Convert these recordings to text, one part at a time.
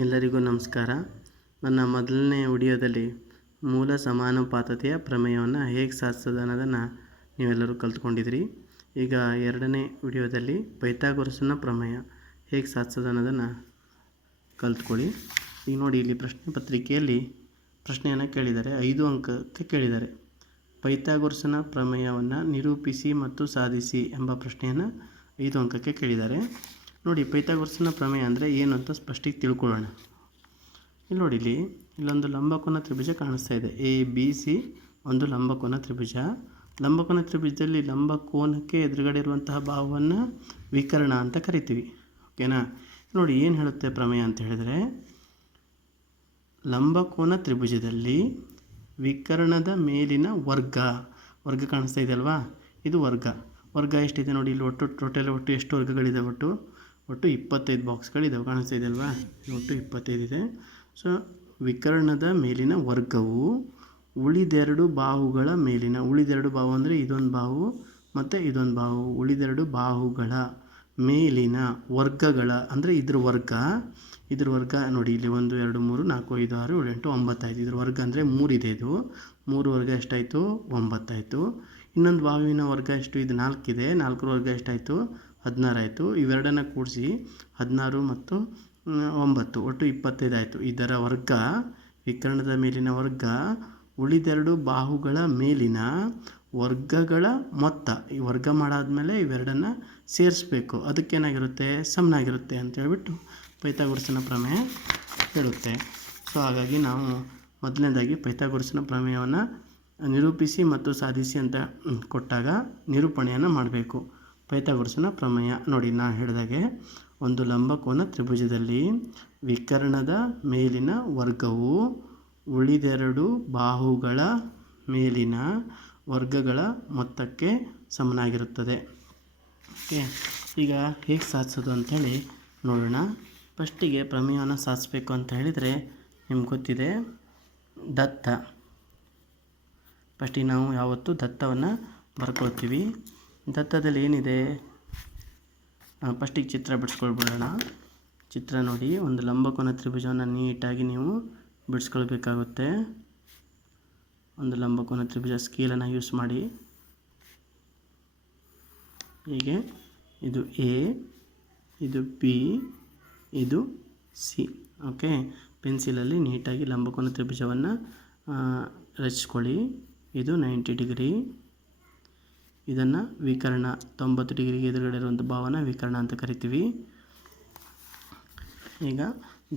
ಎಲ್ಲರಿಗೂ ನಮಸ್ಕಾರ. ನನ್ನ ಮೊದಲನೇ ವಿಡಿಯೋದಲ್ಲಿ ಮೂಲ ಸಮಾನುಪಾತತೆಯ ಪ್ರಮೇಯವನ್ನು ಹೇಗೆ ಸಾಧಿಸೋದು ಅನ್ನೋದನ್ನು ನೀವೆಲ್ಲರೂ ಕಲ್ತ್ಕೊಂಡಿದ್ರಿ. ಈಗ ಎರಡನೇ ವಿಡಿಯೋದಲ್ಲಿ ಪೈಥಾಗೊರಸ್ನ ಪ್ರಮೇಯ ಹೇಗೆ ಸಾಧಿಸೋದು ಅನ್ನೋದನ್ನು ಕಲ್ತ್ಕೊಳ್ಳಿ. ಈಗ ನೋಡಿ, ಇಲ್ಲಿ ಪ್ರಶ್ನೆ ಪತ್ರಿಕೆಯಲ್ಲಿ ಪ್ರಶ್ನೆಯನ್ನು ಕೇಳಿದ್ದಾರೆ, 5 ಅಂಕಕ್ಕೆ ಕೇಳಿದ್ದಾರೆ. ಪೈಥಾಗೊರಸ್ನ ಪ್ರಮೇಯವನ್ನು ನಿರೂಪಿಸಿ ಮತ್ತು ಸಾಧಿಸಿ ಎಂಬ ಪ್ರಶ್ನೆಯನ್ನು 5 ಅಂಕಕ್ಕೆ ಕೇಳಿದ್ದಾರೆ. ನೋಡಿ, ಪೈಥಾಗೊರಸ್ನ ಪ್ರಮೇಯ ಅಂದರೆ ಏನು ಅಂತ ಸ್ಪಷ್ಟಕ್ಕೆ ತಿಳ್ಕೊಳ್ಳೋಣ. ಇಲ್ಲಿ ನೋಡಿ, ಇಲ್ಲೊಂದು ಲಂಬಕೋನ ತ್ರಿಭುಜ ಕಾಣಿಸ್ತಾ ಇದೆ. ABC ಒಂದು ಲಂಬಕೋನ ತ್ರಿಭುಜ. ಲಂಬಕೋನ ತ್ರಿಭುಜದಲ್ಲಿ ಲಂಬಕೋನಕ್ಕೆ ಎದುರುಗಡೆ ಇರುವಂತಹ ಭಾವವನ್ನು ವಿಕರ್ಣ ಅಂತ ಕರಿತೀವಿ. ಓಕೆನಾ? ನೋಡಿ, ಏನು ಹೇಳುತ್ತೆ ಪ್ರಮೇಯ ಅಂತ ಹೇಳಿದರೆ, ಲಂಬಕೋನ ತ್ರಿಭುಜದಲ್ಲಿ ವಿಕರ್ಣದ ಮೇಲಿನ ವರ್ಗ ಕಾಣಿಸ್ತಾ ಇದೆ ಅಲ್ವಾ? ಇದು ವರ್ಗ ಎಷ್ಟಿದೆ ನೋಡಿ. ಇಲ್ಲಿ ಒಟ್ಟು ಎಷ್ಟು ವರ್ಗಗಳಿದೆ? ಒಟ್ಟು 25 ಬಾಕ್ಸ್ಗಳಿದ್ದಾವೆ. ಕಾಣಿಸ್ತಾ ಇದೆ ಅಲ್ವಾ? ಒಟ್ಟು 25 ಇದೆ. ಸೊ ವಿಕರ್ಣದ ಮೇಲಿನ ವರ್ಗವು ಉಳಿದೆರಡು ಬಾಹುಗಳ ಮೇಲಿನ, ಉಳಿದೆರಡು ಬಾಹು ಅಂದರೆ ಇದೊಂದು ಬಾಹು ಮತ್ತು ಇದೊಂದು ಬಾಹು, ಉಳಿದೆರಡು ಬಾಹುಗಳ ಮೇಲಿನ ವರ್ಗಗಳ ಅಂದರೆ ಇದ್ರ ವರ್ಗ ನೋಡಿ. ಇಲ್ಲಿ 1 2 3 4 5 6 7 8 9 ಆಯಿತು. ಇದ್ರ ವರ್ಗ ಅಂದರೆ 3 ಇದೆ. ಇದು 3 ವರ್ಗ ಎಷ್ಟಾಯಿತು? 9 ಆಯಿತು. ಇನ್ನೊಂದು ಬಾಹುವಿನ ವರ್ಗ ಎಷ್ಟು? ಇದು 4 ಇದೆ. 4 ವರ್ಗ ಎಷ್ಟಾಯಿತು? 16 ಆಯಿತು. ಇವೆರಡನ್ನು ಕೂಡಿಸಿ 16 ಮತ್ತು 9 ಒಟ್ಟು 25 ಆಯಿತು. ಇದರ ವರ್ಗ, ವಿಕರ್ಣದ ಮೇಲಿನ ವರ್ಗ ಉಳಿದೆರಡು ಬಾಹುಗಳ ಮೇಲಿನ ವರ್ಗಗಳ ಮೊತ್ತ. ಈ ವರ್ಗ ಮಾಡಾದ್ಮೇಲೆ ಇವೆರಡನ್ನು ಸೇರಿಸ್ಬೇಕು. ಅದಕ್ಕೇನಾಗಿರುತ್ತೆ? ಸಮನಾಗಿರುತ್ತೆ ಅಂತ ಹೇಳ್ಬಿಟ್ಟು ಪೈಥಾಗೊರಸ್ನ ಪ್ರಮೇಯ ಹೇಳುತ್ತೆ. ಸೊ ಹಾಗಾಗಿ ನಾವು ಮೊದಲನೇದಾಗಿ ಪೈಥಾಗೊರಸ್ನ ಪ್ರಮೇಯವನ್ನು ನಿರೂಪಿಸಿ ಮತ್ತು ಸಾಧಿಸಿ ಅಂತ ಕೊಟ್ಟಾಗ ನಿರೂಪಣೆಯನ್ನು ಮಾಡಬೇಕು. ಪೈಥಾಗೊರಸ್ನ ಪ್ರಮೇಯ ನೋಡಿ, ನಾನು ಹೇಳಿದಾಗೆ ಒಂದು ಲಂಬಕೋನ ತ್ರಿಭುಜದಲ್ಲಿ ವಿಕರ್ಣದ ಮೇಲಿನ ವರ್ಗವು ಉಳಿದೆರಡು ಬಾಹುಗಳ ಮೇಲಿನ ವರ್ಗಗಳ ಮೊತ್ತಕ್ಕೆ ಸಮನಾಗಿರುತ್ತದೆ. ಓಕೆ, ಈಗ ಹೇಗೆ ಸಾಧಿಸೋದು ಅಂಥೇಳಿ ನೋಡೋಣ. ಫಸ್ಟಿಗೆ ಪ್ರಮೇಯವನ್ನು ಸಾಧಿಸಬೇಕು ಅಂತ ಹೇಳಿದರೆ ನಿಮ್ಗೆ ಗೊತ್ತಿದೆ, ದತ್ತ. ಫಸ್ಟಿಗೆ ನಾವು ಯಾವತ್ತೂ ದತ್ತವನ್ನು ಬರ್ಕೊಳ್ತೀವಿ. ದತ್ತದಲ್ಲಿ ಏನಿದೆ? ಫಸ್ಟಿಗೆ ಚಿತ್ರ ಬಿಡಿಸ್ಕೊಳ್ಬಿಡೋಣ. ಚಿತ್ರ ನೋಡಿ, ಒಂದು ಲಂಬಕೋನ ತ್ರಿಭುಜವನ್ನು ನೀಟಾಗಿ ನೀವು ಬಿಡಿಸ್ಕೊಳ್ಬೇಕಾಗುತ್ತೆ. ಒಂದು ಲಂಬಕೋನ ತ್ರಿಭುಜ ಸ್ಕೇಲನ್ನು ಯೂಸ್ ಮಾಡಿ. ಹೀಗೆ ಇದು A, ಇದು B, ಇದು C. ಓಕೆ, ಪೆನ್ಸಿಲಲ್ಲಿ ನೀಟಾಗಿ ಲಂಬಕೋನ ತ್ರಿಭುಜವನ್ನು ರಚಿಸ್ಕೊಳ್ಳಿ. ಇದು 90 ಡಿಗ್ರಿ. ಇದನ್ನು ವಿಕರ್ಣ, 90 ಡಿಗ್ರಿಗೆ ಎದುರುಗಡೆ ಇರುವಂಥ ಭಾವನ ವಿಕರ್ಣ ಅಂತ ಕರಿತೀವಿ. ಈಗ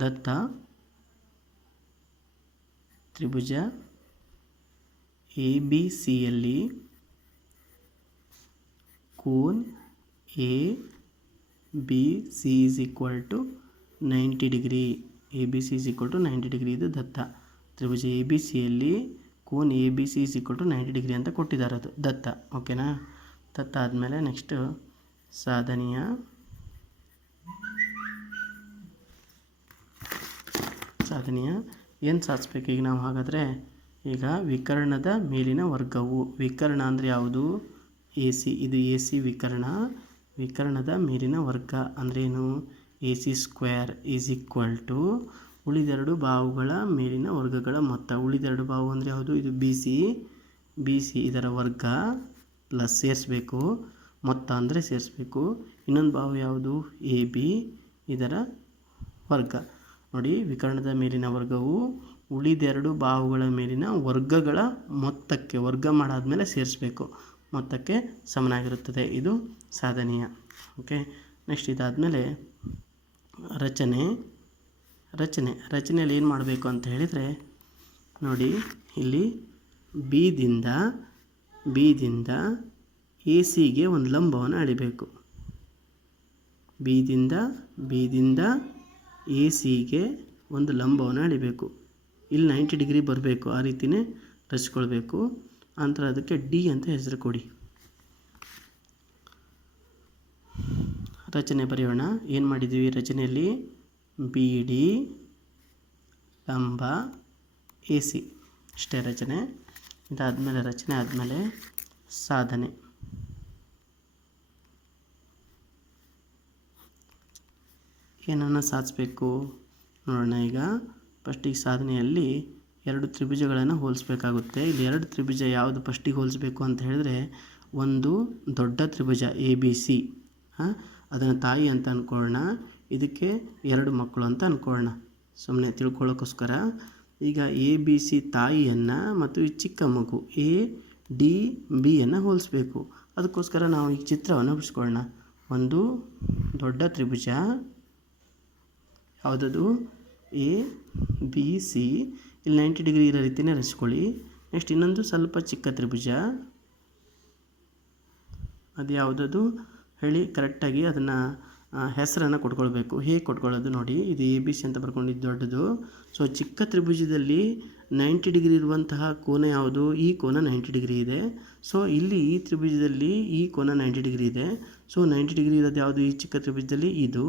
ದತ್ತ ತ್ರಿಭುಜ ABCಯಲ್ಲಿ ಕೋನ್ ABC = 90 ಡಿಗ್ರಿ. ABC = 90 degree. ಇದು ದತ್ತ ತ್ರಿಭುಜ ABCಯಲ್ಲಿ ಕೋನ್ ABC = 90 ಡಿಗ್ರಿ ಅಂತ ಕೊಟ್ಟಿದ್ದಾರೆ. ಅದು ದತ್ತ. ಓಕೆನಾ? ದತ್ತ ಆದಮೇಲೆ ನೆಕ್ಸ್ಟು ಸಾಧನೀಯ. ಏನು ಸಾಧಿಸ್ಬೇಕು ಈಗ ನಾವು? ಹಾಗಾದರೆ ಈಗ ವಿಕರ್ಣದ ಮೇಲಿನ ವರ್ಗವು, ವಿಕರ್ಣ ಅಂದರೆ ಯಾವುದು? AC. ಇದು AC ವಿಕರ್ಣದ ಮೇಲಿನ ವರ್ಗ ಅಂದ್ರೇನು? AC² ಉಳಿದೆರಡು ಬಾಹುಗಳ ಮೇಲಿನ ವರ್ಗಗಳ ಮೊತ್ತ. ಉಳಿದೆರಡು ಬಾಹು ಅಂದರೆ ಯಾವುದು? ಇದು BC ಇದರ ವರ್ಗ ಪ್ಲಸ್ ಸೇರಿಸ್ಬೇಕು, ಮೊತ್ತ ಅಂದರೆ ಸೇರಿಸ್ಬೇಕು. ಇನ್ನೊಂದು ಬಾಹು ಯಾವುದು? AB ಇದರ ವರ್ಗ. ನೋಡಿ, ವಿಕರ್ಣದ ಮೇಲಿನ ವರ್ಗವು ಉಳಿದೆರಡು ಬಾಹುಗಳ ಮೇಲಿನ ವರ್ಗಗಳ ಮೊತ್ತಕ್ಕೆ, ವರ್ಗ ಮಾಡಾದ್ಮೇಲೆ ಸೇರಿಸ್ಬೇಕು, ಮೊತ್ತಕ್ಕೆ ಸಮನಾಗಿರುತ್ತದೆ. ಇದು ಸಾಧನೀಯ. ಓಕೆ, ನೆಕ್ಸ್ಟ್ ಇದಾದಮೇಲೆ ರಚನೆಯಲ್ಲಿ ಏನು ಮಾಡಬೇಕು ಅಂತ ಹೇಳಿದರೆ ನೋಡಿ, ಇಲ್ಲಿ ಬಿದಿಂದ ACಗೆ ಒಂದು ಲಂಬವನ್ನು ಎಳಿಬೇಕು. ಬಿದಿಂದ ACಗೆ ಒಂದು ಲಂಬವನ್ನು ಎಳಿಬೇಕು. ಇಲ್ಲಿ 90 ಡಿಗ್ರಿ ಬರಬೇಕು. ಆ ರೀತಿಯೇ ರಚಿಸ್ಕೊಳ್ಬೇಕು. ನಂತರ ಅದಕ್ಕೆ D ಅಂತ ಹೆಸರು ಕೊಡಿ. ರಚನೆ ಬರೆಯೋಣ. ಏನು ಮಾಡಿದ್ದೀವಿ ರಚನೆಯಲ್ಲಿ? BD ಲಂಬ AC ಇಷ್ಟೇ ರಚನೆ. ಇದಾದಮೇಲೆ ರಚನೆ ಆದಮೇಲೆ ಸಾಧನೆ. ಏನನ್ನು ಸಾಧಿಸಬೇಕು? ನೋಡೋಣ. ಈಗ ಫಸ್ಟಿಗೆ ಸಾಧನೆಯಲ್ಲಿ 2 ತ್ರಿಭುಜಗಳನ್ನು ಹೋಲಿಸ್ಬೇಕಾಗುತ್ತೆ. ಇಲ್ಲಿ 2 ತ್ರಿಭುಜ ಯಾವುದು ಫಸ್ಟಿಗೆ ಹೋಲಿಸ್ಬೇಕು ಅಂತ ಹೇಳಿದ್ರೆ, ಒಂದು ದೊಡ್ಡ ತ್ರಿಭುಜ ABC, ಅದನ್ನು ತಾಯಿ ಅಂತ ಅಂದ್ಕೊಳ್ಳೋಣ. ಇದಕ್ಕೆ 2 ಮಕ್ಕಳು ಅಂತ ಅಂದ್ಕೊಳ್ಳೋಣ, ಸುಮ್ಮನೆ ತಿಳ್ಕೊಳ್ಳೋಕ್ಕೋಸ್ಕರ. ಈಗ ABC ತಾಯಿಯನ್ನು ಮತ್ತು ಈ ಚಿಕ್ಕ ಮಗು ADBಯನ್ನು ಹೋಲಿಸ್ಬೇಕು. ಅದಕ್ಕೋಸ್ಕರ ನಾವು ಈ ಚಿತ್ರವನ್ನು ಬಿಡಿಸ್ಕೊಳ್ಳೋಣ. ಒಂದು ದೊಡ್ಡ ತ್ರಿಭುಜ ಯಾವುದದು ABC, ಇಲ್ಲಿ 90 ಡಿಗ್ರಿ ಇರೋ ರೀತಿಯೇ ರಚಿಸ್ಕೊಳ್ಳಿ. ನೆಕ್ಸ್ಟ್ ಇನ್ನೊಂದು ಸ್ವಲ್ಪ ಚಿಕ್ಕ ತ್ರಿಭುಜ, ಅದು ಯಾವುದದು ಹೇಳಿ ಕರೆಕ್ಟಾಗಿ ಅದನ್ನು ಹೆಸರನ್ನು ಕೊಟ್ಕೊಳ್ಬೇಕು. ಹೇಗೆ ಕೊಟ್ಕೊಳ್ಳೋದು ನೋಡಿ, ಇದು ABC ಅಂತ ಬರ್ಕೊಂಡಿದ್ದು ದೊಡ್ಡದು. ಸೊ ಚಿಕ್ಕ ತ್ರಿಭುಜದಲ್ಲಿ 90 ಡಿಗ್ರಿ ಇರುವಂತಹ ಕೋನ ಯಾವುದು? ಈ ಕೋನ 90 ಡಿಗ್ರಿ ಇದೆ. ಸೊ ಇಲ್ಲಿ ಈ ತ್ರಿಭುಜದಲ್ಲಿ ಈ ಕೋನ 90 ಡಿಗ್ರಿ ಇದೆ. ಸೊ 90 ಡಿಗ್ರಿ ಇರೋದು ಯಾವುದು? ಈ ಚಿಕ್ಕ ತ್ರಿಭುಜದಲ್ಲಿ ಇದು.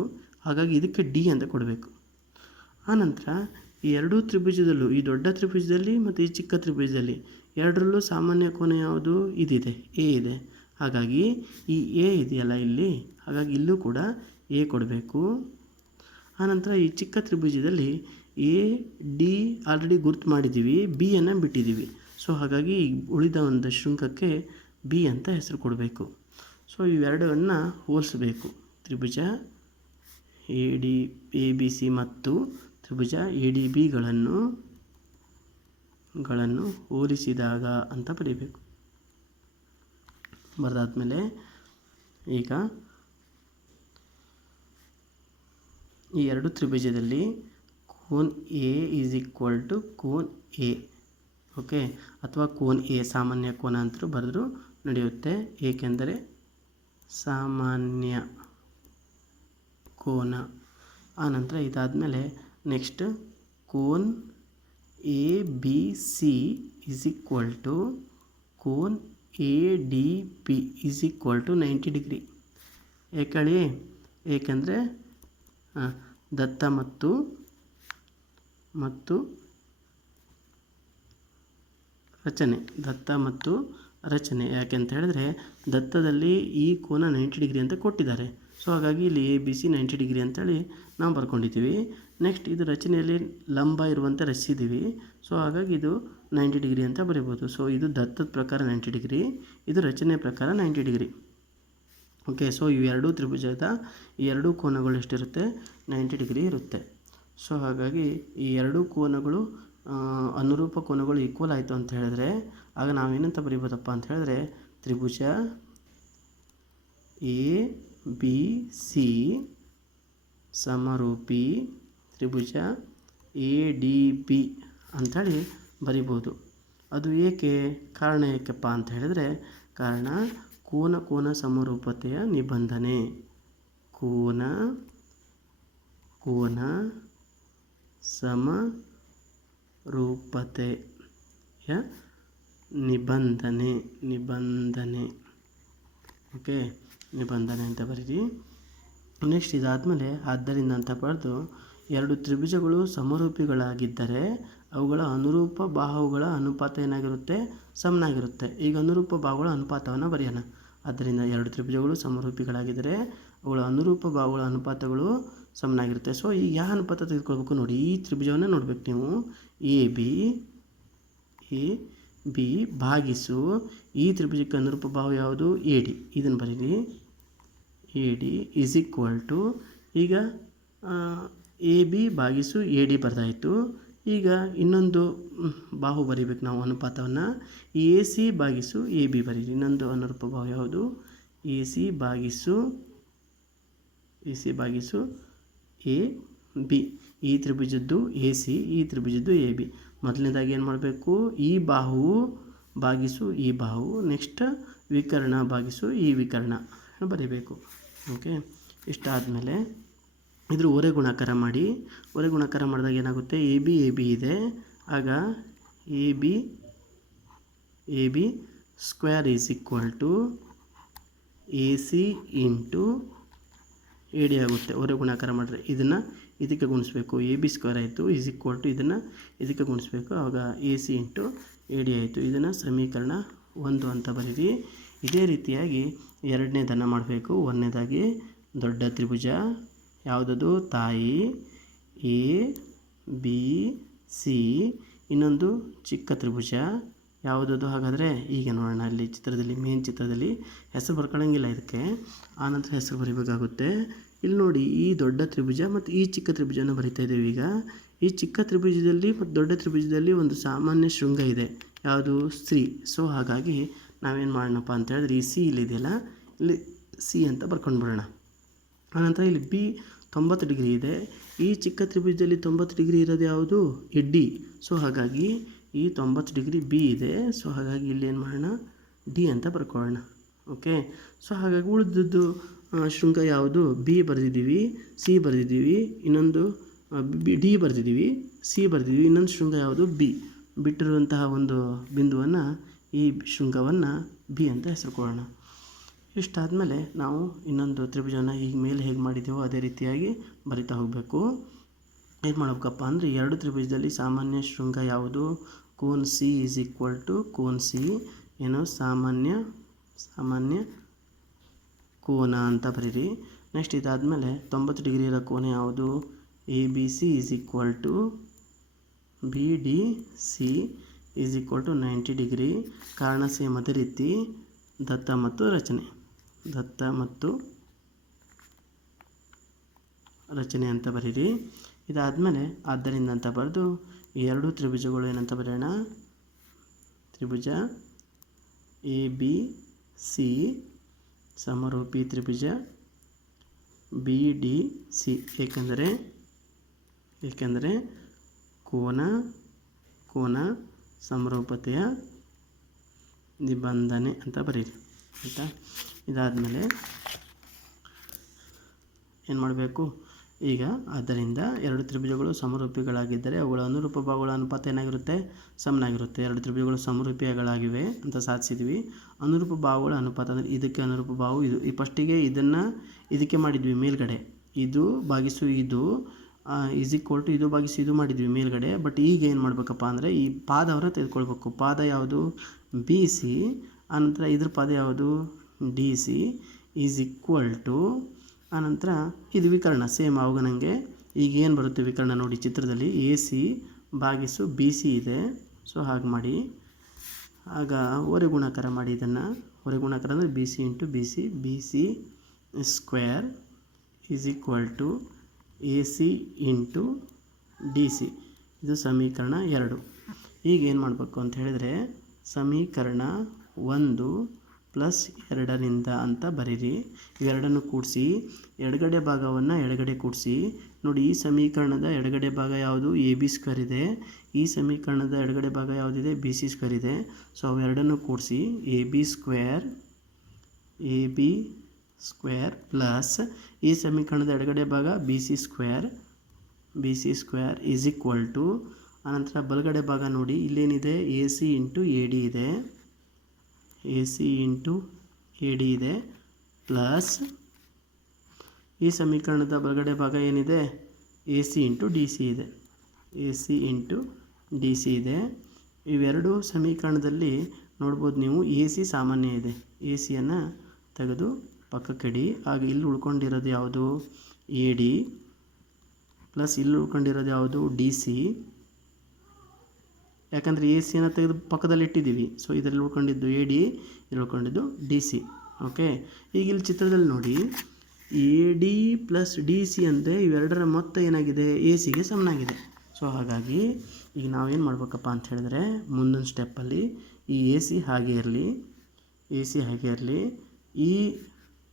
ಹಾಗಾಗಿ ಇದಕ್ಕೆ D ಅಂತ ಕೊಡಬೇಕು. ಆನಂತರ ಈ ಎರಡೂ ತ್ರಿಭುಜದಲ್ಲೂ, ಈ ದೊಡ್ಡ ತ್ರಿಭುಜದಲ್ಲಿ ಮತ್ತು ಈ ಚಿಕ್ಕ ತ್ರಿಭುಜದಲ್ಲಿ ಎರಡರಲ್ಲೂ ಸಾಮಾನ್ಯ ಕೋನ ಯಾವುದು? ಇದಿದೆ, A ಇದೆ. ಹಾಗಾಗಿ ಈ A ಇದೆಯಲ್ಲ ಇಲ್ಲಿ, ಹಾಗಾಗಿ ಇಲ್ಲೂ ಕೂಡ A ಕೊಡಬೇಕು. ಆನಂತರ ಈ ಚಿಕ್ಕ ತ್ರಿಭುಜದಲ್ಲಿ AD ಆಲ್ರೆಡಿ ಗುರ್ತು ಮಾಡಿದ್ದೀವಿ, Bಯನ್ನು ಬಿಟ್ಟಿದ್ದೀವಿ. ಸೊ ಹಾಗಾಗಿ ಉಳಿದ ಒಂದು ಶೃಂಗಕ್ಕೆ B ಅಂತ ಹೆಸರು ಕೊಡಬೇಕು. ಸೊ ಇವೆರಡನ್ನು ಹೋಲಿಸಬೇಕು. ತ್ರಿಭುಜ ABC ಮತ್ತು ತ್ರಿಭುಜ ADBಗಳನ್ನು ಹೋಲಿಸಿದಾಗ ಅಂತ ಬರೀಬೇಕು. ಬರೆದಾದ್ಮೇಲೆ ಈಗ ಈ ಎರಡು ತ್ರಿಭುಜದಲ್ಲಿ ಕೋನ್ A ಈಸ್ ಈಕ್ವಲ್ ಟು ಕೋನ್ A, ಓಕೆ, ಅಥವಾ ಕೋನ್ A ಸಾಮಾನ್ಯ ಕೋನ ಅಂತಲೂ ಬರೆದರೂ ನಡೆಯುತ್ತೆ, ಏಕೆಂದರೆ ಸಾಮಾನ್ಯ ಕೋನ. ಆನಂತರ ಇದಾದಮೇಲೆ ನೆಕ್ಸ್ಟ್ ಕೋನ್ ABC ಈಸ್ ಈಕ್ವಲ್ ಟು ಕೋನ್ ADB is equal to 90 degree. ಏಕಳಿ, ಏಕೆಂದರೆ ದತ್ತ ಮತ್ತು ರಚನೆ ಯಾಕೆಂತ ಹೇಳಿದ್ರೆ ದತ್ತದಲ್ಲಿ ಈ ಕೋನ 90 ಡಿಗ್ರಿ ಅಂತ ಕೊಟ್ಟಿದ್ದಾರೆ. ಸೊ ಹಾಗಾಗಿ ಇಲ್ಲಿ ABC 90 ಡಿಗ್ರಿ ಅಂತೇಳಿ ನಾವು ಬರ್ಕೊಂಡಿದ್ದೀವಿ. ನೆಕ್ಸ್ಟ್ ಇದು ರಚನೆಯಲ್ಲಿ ಲಂಬ ಇರುವಂತೆ ರಚಿಸಿದ್ದೀವಿ. ಸೊ ಹಾಗಾಗಿ ಇದು 90 ಡಿಗ್ರಿ ಅಂತ ಬರೀಬೋದು. ಸೊ ಇದು ದತ್ತದ ಪ್ರಕಾರ 90 ಡಿಗ್ರಿ, ಇದು ರಚನೆ ಪ್ರಕಾರ 90 ಡಿಗ್ರಿ. ಓಕೆ, ಸೊ ಇವೆರಡೂ ತ್ರಿಭುಜದ ಈ ಎರಡೂ ಕೋನಗಳು ಎಷ್ಟಿರುತ್ತೆ? 90 ಡಿಗ್ರಿ ಇರುತ್ತೆ. ಸೊ ಹಾಗಾಗಿ ಈ ಎರಡೂ ಕೋನಗಳು ಅನುರೂಪ ಕೋನಗಳು ಈಕ್ವಲ್ ಆಯಿತು ಅಂತ ಹೇಳಿದ್ರೆ ಆಗ ನಾವೇನಂತ ಬರೀಬೋದಪ್ಪ ಅಂತ ಹೇಳಿದ್ರೆ, ತ್ರಿಭುಜ ABC ಸಮರೂಪಿ ತ್ರಿಭುಜ ADB ಅಂಥೇಳಿ ಬರಿಬೋದು. ಅದು ಏಕೆ? ಕಾರಣ ಏಕಪ್ಪ ಅಂತ ಹೇಳಿದ್ರೆ, ಕಾರಣ ಕೋನ ಸಮರೂಪತೆಯ ನಿಬಂಧನೆ. ಕೋನ ಸಮರೂಪತೆಯ ನಿಬಂಧನೆ ಓಕೆ, ನಿಬಂಧನೆ ಅಂತ ಬರೀರಿ. ನೆಕ್ಸ್ಟ್ ಇದಾದಮೇಲೆ ಆದ್ದರಿಂದ ಅಂತ ಬರೆದು, ಎರಡು ತ್ರಿಭುಜಗಳು ಸಮರೂಪಿಗಳಾಗಿದ್ದರೆ ಅವುಗಳ ಅನುರೂಪ ಬಾಹುಗಳ ಅನುಪಾತ ಏನಾಗಿರುತ್ತೆ? ಸಮನಾಗಿರುತ್ತೆ. ಈಗ ಅನುರೂಪ ಬಾಹುಗಳ ಅನುಪಾತವನ್ನು ಬರೆಯೋಣ. ಆದ್ದರಿಂದ ಎರಡು ತ್ರಿಭುಜಗಳು ಸಮರೂಪಿಗಳಾಗಿದ್ದರೆ ಅವುಗಳ ಅನುರೂಪ ಬಾಹುಗಳ ಅನುಪಾತಗಳು ಸಮನಾಗಿರುತ್ತೆ. ಸೊ ಈಗ ಯಾವ ಅನುಪಾತ ತೆಗೆದುಕೊಳ್ಬೇಕು ನೋಡಿ, ಈ ತ್ರಿಭುಜವನ್ನೇ ನೋಡ್ಬೇಕು ನೀವು. AB ಭಾಗಿಸು ಈ ತ್ರಿಭುಜಕ್ಕೆ ಅನುರೂಪ ಬಾಹು ಯಾವುದು? AD. ಇದನ್ನು ಬರೀರಿ. AD ಈಸ್ ಈಕ್ವಲ್ ಟು, ಈಗ AB ಭಾಗಿಸು AD ಬರೆದಾಯಿತು. ಈಗ ಇನ್ನೊಂದು ಬಾಹು ಬರೀಬೇಕು ನಾವು ಅನುಪಾತವನ್ನು. AC ಭಾಗಿಸು AB ಬರೀರಿ. ಇನ್ನೊಂದು ಅನುರೂಪ ಬಾಹು ಯಾವುದು? AC ಭಾಗಿಸು AB. ಈ ತ್ರಿಭುಜದ್ದು AC, ಈ ತ್ರಿಭುಜದ್ದು AB. ಮೊದಲನೇದಾಗಿ ಏನು ಮಾಡಬೇಕು? ಈ ಬಾಹು ಭಾಗಿಸು ಈ ಬಾಹು, ನೆಕ್ಸ್ಟ್ ವಿಕರ್ಣ ಭಾಗಿಸು ಈ ವಿಕರ್ಣ ಬರೀಬೇಕು. ಓಕೆ, ಇಷ್ಟಾದಮೇಲೆ ಇದ್ರ ಹೊರೆ ಗುಣಾಕಾರ ಮಾಡಿ. ಹೊರೆ ಗುಣಾಕಾರ ಮಾಡಿದಾಗ ಏನಾಗುತ್ತೆ? AB ಇದೆ. ಆಗ AB square is equal to AC into AD ಆಗುತ್ತೆ. ಹೊರೆ ಗುಣಾಕಾರ ಮಾಡಿದ್ರೆ ಇದನ್ನು ಇದಕ್ಕೆ ಗುಣಿಸ್ಬೇಕು. AB ಸ್ಕ್ವೇರ್ ಆಯಿತು ಈಸ್ ಈಕ್ವಲ್ ಟು ಇದನ್ನು ಇದಕ್ಕೆ ಗುಣಿಸ್ಬೇಕು. ಆವಾಗ AC ಇಂಟು AD ಆಯಿತು. ಇದನ್ನು ಸಮೀಕರಣ 1 ಅಂತ ಬರೀರಿ. ಇದೇ ರೀತಿಯಾಗಿ ಎರಡನೇದನ್ನು ಮಾಡಬೇಕು. ಒಂದನೇದಾಗಿ ದೊಡ್ಡ ತ್ರಿಭುಜ ಯಾವುದದು? ತಾಯಿ ಬಿ ಸಿ. ಇನ್ನೊಂದು ಚಿಕ್ಕ ತ್ರಿಭುಜ ಯಾವುದದು ಹಾಗಾದರೆ ಈಗ ನೋಡೋಣ. ಅಲ್ಲಿ ಚಿತ್ರದಲ್ಲಿ ಮೇನ್ ಚಿತ್ರದಲ್ಲಿ ಹೆಸರು ಬರ್ಕೊಳ್ಳೋಂಗಿಲ್ಲ ಇದಕ್ಕೆ, ಆನಂತರ ಹೆಸರು ಬರೀಬೇಕಾಗುತ್ತೆ. ಇಲ್ಲಿ ನೋಡಿ ಈ ದೊಡ್ಡ ತ್ರಿಭುಜ ಮತ್ತು ಈ ಚಿಕ್ಕ ತ್ರಿಭುಜನ ಬರಿತಾ ಇದ್ದೇವೆ. ಈಗ ಈ ಚಿಕ್ಕ ತ್ರಿಭುಜದಲ್ಲಿ ಮತ್ತು ದೊಡ್ಡ ತ್ರಿಭುಜದಲ್ಲಿ ಒಂದು ಸಾಮಾನ್ಯ ಶೃಂಗ ಇದೆ, ಯಾವುದು ಸಿ. ಸೊ ಹಾಗಾಗಿ ನಾವೇನು ಮಾಡೋಣಪ್ಪ ಅಂತ ಹೇಳಿದ್ರೆ ಈ ಸಿ ಇಲ್ಲಿದೆಯಲ್ಲ, ಇಲ್ಲಿ ಸಿ ಅಂತ ಬರ್ಕೊಂಡು ಬಿಡೋಣ. ಆನಂತರ ಇಲ್ಲಿ ಬಿ 90 ಡಿಗ್ರಿ ಇದೆ. ಈ ಚಿಕ್ಕ ತ್ರಿಭುಜದಲ್ಲಿ 90 ಡಿಗ್ರಿ ಇರೋದು ಯಾವುದು? ಈ ಡಿ. ಸೊ ಹಾಗಾಗಿ ಈ 90 ಡಿಗ್ರಿ ಬಿ ಇದೆ. ಸೊ ಹಾಗಾಗಿ ಇಲ್ಲಿ ಏನು ಮಾಡೋಣ? ಡಿ ಅಂತ ಬರ್ಕೊಳ್ಳೋಣ. ಓಕೆ. ಸೊ ಹಾಗಾಗಿ ಉಳಿದದ್ದು ಶೃಂಗ ಯಾವುದು? ಬಿ ಬರೆದಿದ್ದೀವಿ, ಸಿ ಬರೆದಿದ್ದೀವಿ, ಇನ್ನೊಂದು ಡಿ ಬರೆದಿದ್ದೀವಿ, ಸಿ ಬರೆದಿದ್ದೀವಿ. ಇನ್ನೊಂದು ಶೃಂಗ ಯಾವುದು? ಬಿ. ಬಿಟ್ಟಿರುವಂತಹ ಒಂದು ಬಿಂದುವನ್ನು, ಈ ಶೃಂಗವನ್ನು ಬಿ ಅಂತ ಹೆಸರು ಕೊಡೋಣ. ಇಷ್ಟಾದಮೇಲೆ ನಾವು ಇನ್ನೊಂದು ತ್ರಿಭುಜನ ಈಗ ಮೇಲೆ ಹೇಗೆ ಮಾಡಿದ್ದೀವೋ ಅದೇ ರೀತಿಯಾಗಿ ಬರಿತಾ ಹೋಗಬೇಕು. ಏನು ಮಾಡಬೇಕಪ್ಪ ಅಂದರೆ ಎರಡು ತ್ರಿಭುಜದಲ್ಲಿ ಸಾಮಾನ್ಯ ಶೃಂಗ ಯಾವುದು? ಕೋನ್ ಸಿ ಈಸ್ ಈಕ್ವಲ್ ಟು ಕೋನ್ ಸಿ ಏನೋ ಸಾಮಾನ್ಯ ಕೋನ ಅಂತ ಬರೀರಿ. ನೆಕ್ಸ್ಟ್ ಇದಾದಮೇಲೆ 90 ಡಿಗ್ರಿ ಇರೋ ಕೋನ ಯಾವುದು? A B C is equal to B D C is equal to 90 degree. ಕಾರಣ ಸೇಮ್ ಅದೇ ರೀತಿ ದತ್ತ ಮತ್ತು ರಚನೆ ಅಂತ ಬರೀರಿ. ಇದಾದಮೇಲೆ ಆದ್ದರಿಂದ ಅಂತ ಬರೆದು ಈ ಎರಡು ತ್ರಿಭುಜಗಳು ಏನಂತ ಬರೆಯೋಣ? ತ್ರಿಭುಜ ಎ ಬಿ ಸಿ ಸಮರೂಪಿ ತ್ರಿಭುಜ ಬಿ ಡಿ ಸಿ. ಏಕೆಂದರೆ ಕೋನ ಸಮರೂಪತೆಯ ನಿಬಂಧನೆ ಅಂತ ಬರೀರಿ, ಆಯಿತಾ? ಇದಾದಮೇಲೆ ಏನು ಮಾಡಬೇಕು ಈಗ? ಆದ್ದರಿಂದ ಎರಡು ತ್ರಿಭುಜಗಳು ಸಮರೂಪಿಗಳಾಗಿದ್ದರೆ ಅವುಗಳ ಅನುರೂಪ ಭಾಗಗಳ ಅನುಪಾತ ಏನಾಗಿರುತ್ತೆ? ಸಮನಾಗಿರುತ್ತೆ. ಎರಡು ತ್ರಿಭುಜಗಳು ಸಮರೂಪಿಗಳಾಗಿವೆ ಅಂತ ಸಾಧಿಸಿದ್ವಿ. ಅನುರೂಪ ಭಾಗಗಳ ಅನುಪಾತ ಅಂದರೆ ಇದಕ್ಕೆ ಅನುರೂಪ ಭಾವ ಇದು. ಈ ಫಸ್ಟಿಗೆ ಇದಕ್ಕೆ ಮಾಡಿದ್ವಿ ಮೇಲ್ಗಡೆ, ಇದು ಭಾಗಿಸು ಇದು ಈಸ್ ಈಕ್ವಲ್ ಟು ಇದು ಭಾಗಿಸು ಇದು ಮಾಡಿದ್ವಿ ಮೇಲ್ಗಡೆ. ಬಟ್ ಈಗ ಏನು ಮಾಡಬೇಕಪ್ಪ ಅಂದರೆ ಈ ಪಾದವನ್ನು ತೆಗೆದುಕೊಳ್ಬೇಕು. ಪಾದ ಯಾವುದು? B C. ಆನಂತರ ಇದ್ರ ಪಾದ ಯಾವುದು? D C is equal to, ಆನಂತರ ಇದು ವಿಕರ್ಣ ಸೇಮ್ ಆವಾಗ ನನಗೆ ಈಗ ಏನು ಬರುತ್ತೆ ವಿಕರ್ಣ ನೋಡಿ ಚಿತ್ರದಲ್ಲಿ, ಎ ಸಿ ಭಾಗಿಸು ಬಿ ಸಿ ಇದೆ. ಸೊ ಹಾಗೆ ಮಾಡಿ, ಆಗ ಹೊರೆ ಗುಣಾಕಾರ ಮಾಡಿ. ಇದನ್ನು ಹೊರೆ ಗುಣಾಕಾರ ಅಂದರೆ B C into B C square is equal to A C into D C. ಇದು ಸಮೀಕರಣ 2. ಈಗ ಏನು ಮಾಡಬೇಕು ಅಂತ ಹೇಳಿದರೆ ಸಮೀಕರಣ 1 ಪ್ಲಸ್ 2 ಅಂತ ಬರೀರಿ. ಇವೆರಡನ್ನು ಕೂಡಿಸಿ ಎಡಗಡೆ ಭಾಗವನ್ನು ಎಡಗಡೆ ಕೂಡಿಸಿ. ನೋಡಿ ಈ ಸಮೀಕರಣದ ಎಡಗಡೆ ಭಾಗ ಯಾವುದು? ಎ ಬಿ ಸ್ಕ್ವೇರ್ ಇದೆ. ಈ ಸಮೀಕರಣದ ಎಡಗಡೆ ಭಾಗ ಯಾವುದಿದೆ? ಬಿ ಸಿ ಸ್ಕ್ವೇರ್ ಇದೆ. ಸೊ ಅವೆರಡನ್ನು ಕೂಡಿಸಿ ಎ ಬಿ ಸ್ಕ್ವೇರ್ ಪ್ಲಸ್ ಈ ಸಮೀಕರಣದ ಎಡಗಡೆ ಭಾಗ B C square is equal to, ಆನಂತರ ಬಲಗಡೆ ಭಾಗ ನೋಡಿ ಇಲ್ಲೇನಿದೆ? A C into A D ಇದೆ, ಪ್ಲಸ್ ಈ ಸಮೀಕರಣದ ಬಲಗಡೆ ಭಾಗ ಏನಿದೆ? A C into D C ಇದೆ. ಇವೆರಡು ಸಮೀಕರಣದಲ್ಲಿ ನೋಡ್ಬೋದು ನೀವು ಎ ಸಿ ಸಾಮಾನ್ಯ ಇದೆ. ಎ ಸಿಯನ್ನು ತೆಗೆದು ಪಕ್ಕಕ್ಕಿಡಿ. ಆಗ ಇಲ್ಲಿ ಉಳ್ಕೊಂಡಿರೋದು ಯಾವುದು? ಎ ಡಿ ಪ್ಲಸ್ ಇಲ್ಲಿ ಉಳ್ಕೊಂಡಿರೋದು ಯಾವುದು? D C. ಯಾಕಂದರೆ ಎ ಸಿಯನ್ನು ತೆಗೆದು ಪಕ್ಕದಲ್ಲಿ ಇಟ್ಟಿದ್ದೀವಿ. ಸೊ ಇದರಲ್ಲಿ ಉಳ್ಕೊಂಡಿದ್ದು ಎ ಡಿ, ಇಲ್ಲಿ ಉಳ್ಕೊಂಡಿದ್ದು ಡಿ ಸಿ. ಓಕೆ. ಈಗ ಇಲ್ಲಿ ಚಿತ್ರದಲ್ಲಿ ನೋಡಿ A D plus D C ಅಂದರೆ ಇವೆರಡರ ಮೊತ್ತ ಏನಾಗಿದೆ? ಎ ಸಿಗೆ ಸಮನಾಗಿದೆ. ಸೊ ಹಾಗಾಗಿ ಈಗ ನಾವೇನು ಮಾಡ್ಬೇಕಪ್ಪ ಅಂತ ಹೇಳಿದ್ರೆ ಮುಂದಿನ ಸ್ಟೆಪ್ಪಲ್ಲಿ ಈ ಎ ಸಿ ಹಾಗೆ ಇರಲಿ, ಈ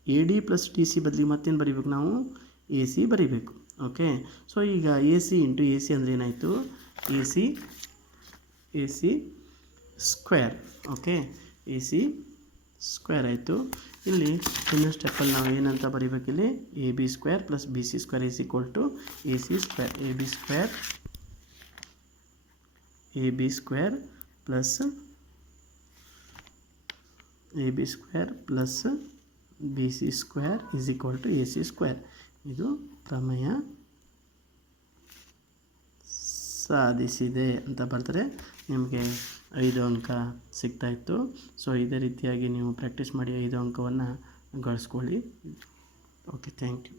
A D plus D C ಬದಲಿಗೆ ಮತ್ತೇನು ಬರೀಬೇಕು ನಾವು? ಎ ಸಿ ಬರೀಬೇಕು. ಓಕೆ. ಸೊ ಈಗ A C into A C ಅಂದರೆ ಏನಾಯಿತು? A C square. Okay, A C square ಆಯಿತು. ಇಲ್ಲಿ ಇನ್ನೊಂದು ಸ್ಟೆಪ್ಪಲ್ಲಿ ನಾವು ಏನಂತ ಬರೀಬೇಕಿಲ್ಲಿ? A B square plus B C square is equal to A C square. A B square plus B C square is equal to A C square. ಇದು ಪ್ರಮೇಯ ಸಾಧಿಸಿದೆ ಅಂತ ಬರ್ತಾರೆ. ನಿಮಗೆ 5 ಅಂಕ ಸಿಗ್ತಾಯಿತ್ತು. ಸೊ ಇದೇ ರೀತಿಯಾಗಿ ನೀವು ಪ್ರಾಕ್ಟೀಸ್ ಮಾಡಿ 5 ಅಂಕವನ್ನು ಗಳಿಸ್ಕೊಳ್ಳಿ. Okay, thank you.